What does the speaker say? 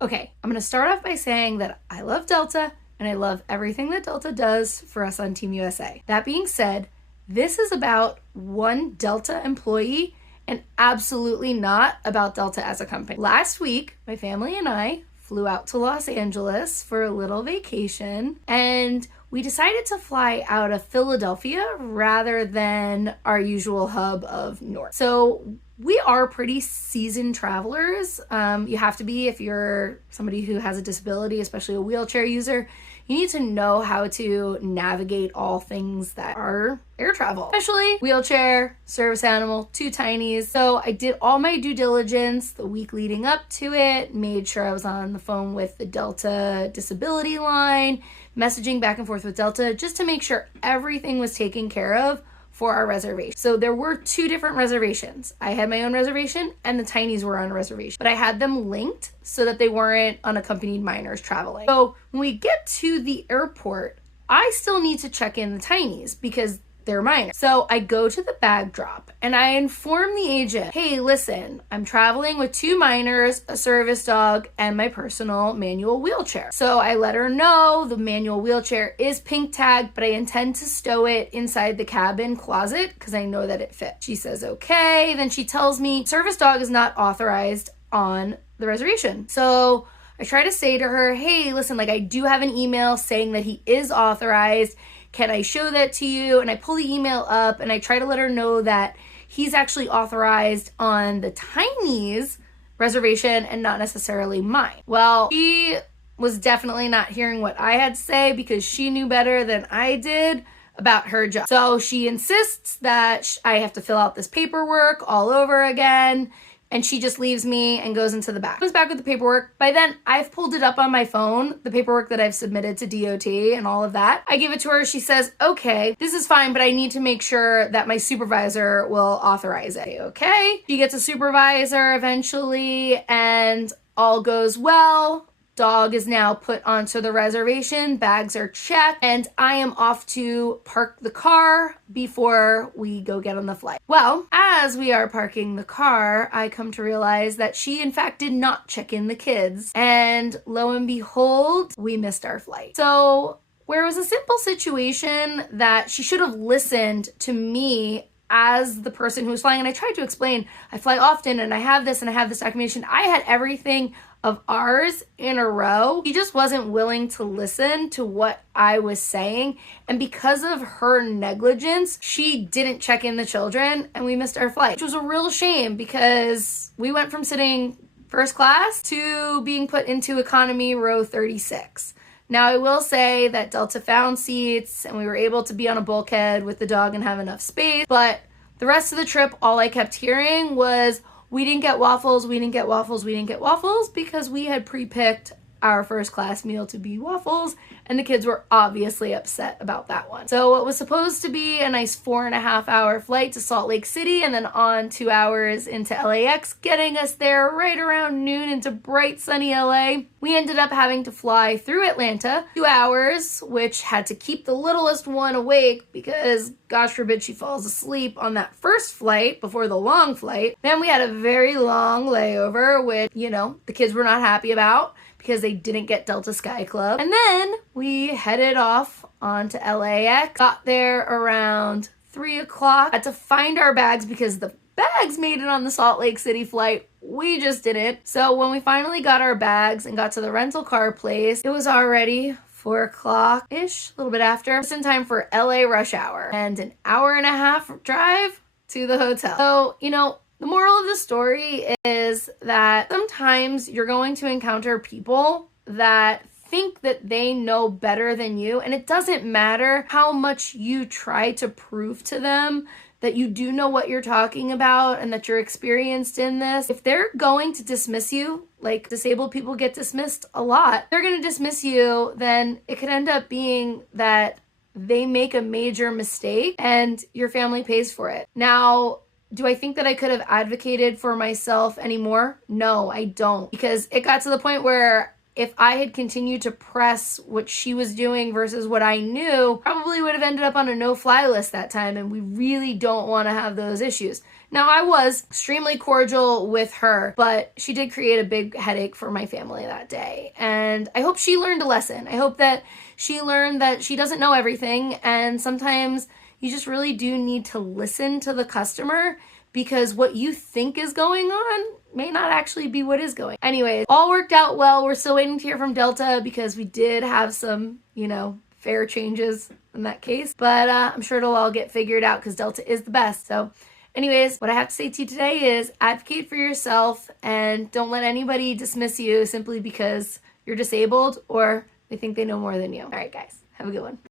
Okay, I'm gonna start off by saying that I love Delta and I love everything that Delta does for us on Team USA. That being said, this is about one Delta employee and absolutely not about Delta as a company. Last week, my family and I flew out to Los Angeles for a little vacation, and we decided to fly out of Philadelphia rather than our usual hub of Newark. So we are pretty seasoned travelers. You have to be if you're somebody who has a disability, especially a wheelchair user. You need to know how to navigate all things that are air travel, especially wheelchair, service animal, two tinies. So I did all my due diligence the week leading up to it, made sure I was on the phone with the Delta disability line, messaging back and forth with Delta just to make sure everything was taken care of for our reservation. So there were two different reservations. I had my own reservation and the tinies were on a reservation, but I had them linked so that they weren't unaccompanied minors traveling. So when we get to the airport, I still need to check in the tinies because they're minors. So I go to the bag drop and I inform the agent, hey, listen, I'm traveling with two minors, a service dog, and my personal manual wheelchair. So I let her know the manual wheelchair is pink tagged, but I intend to stow it inside the cabin closet because I know that it fits. She says, okay. Then she tells me service dog is not authorized on the reservation. So I try to say to her, hey, listen, I do have an email saying that he is authorized. Can I show that to you? And I pull the email up and I try to let her know that he's actually authorized on the tinies reservation and not necessarily mine. Well, she was definitely not hearing what I had to say because she knew better than I did about her job. So she insists that I have to fill out this paperwork all over again. And she just leaves me and goes into the back. Comes back with the paperwork. By then, I've pulled it up on my phone, the paperwork that I've submitted to DOT and all of that. I give it to her. She says, okay, this is fine, but I need to make sure that my supervisor will authorize it. Okay. She gets a supervisor eventually and all goes well. Dog is now put onto the reservation, bags are checked, and I am off to park the car before we go get on the flight. Well, as we are parking the car, I come to realize that she in fact did not check in the kids, and lo and behold, we missed our flight. So where it was a simple situation that she should have listened to me as the person who was flying, and I tried to explain, I fly often and I have this documentation. I had everything of ours in a row. She just wasn't willing to listen to what I was saying. And because of her negligence, she didn't check in the children and we missed our flight, which was a real shame because we went from sitting first class to being put into economy row 36. Now, I will say that Delta found seats and we were able to be on a bulkhead with the dog and have enough space. But the rest of the trip, all I kept hearing was, we didn't get waffles, we didn't get waffles, we didn't get waffles, because we had pre-picked our first class meal to be waffles, and the kids were obviously upset about that one. So what was supposed to be a nice 4.5 hour flight to Salt Lake City and then on 2 hours into LAX, getting us there right around noon into bright sunny LA, we ended up having to fly through Atlanta, 2 hours, which had to keep the littlest one awake because gosh forbid she falls asleep on that first flight before the long flight. Then we had a very long layover, which, the kids were not happy about because they didn't get Delta Sky Club. And then we headed off onto LAX, got there around 3 o'clock, had to find our bags because the bags made it on the Salt Lake City flight. We just didn't. So when we finally got our bags and got to the rental car place, it was already 4 o'clock-ish, a little bit after. Just in time for LA rush hour and an hour-and-a-half drive to the hotel. So, the moral of the story is that sometimes you're going to encounter people that think that they know better than you, and it doesn't matter how much you try to prove to them that you do know what you're talking about and that you're experienced in this. If they're going to dismiss you, like disabled people get dismissed a lot, they're going to dismiss you, then it could end up being that they make a major mistake and your family pays for it. Now, do I think that I could have advocated for myself anymore? No, I don't. Because it got to the point where if I had continued to press what she was doing versus what I knew, probably would have ended up on a no-fly list that time, and we really don't want to have those issues. Now, I was extremely cordial with her, but she did create a big headache for my family that day. And I hope she learned a lesson. I hope that she learned that she doesn't know everything, and sometimes you just really do need to listen to the customer, because what you think is going on may not actually be what is going. Anyway, all worked out well. We're still waiting to hear from Delta because we did have some, fare changes in that case. But I'm sure it'll all get figured out because Delta is the best. So anyways, what I have to say to you today is advocate for yourself and don't let anybody dismiss you simply because you're disabled or they think they know more than you. All right, guys, have a good one.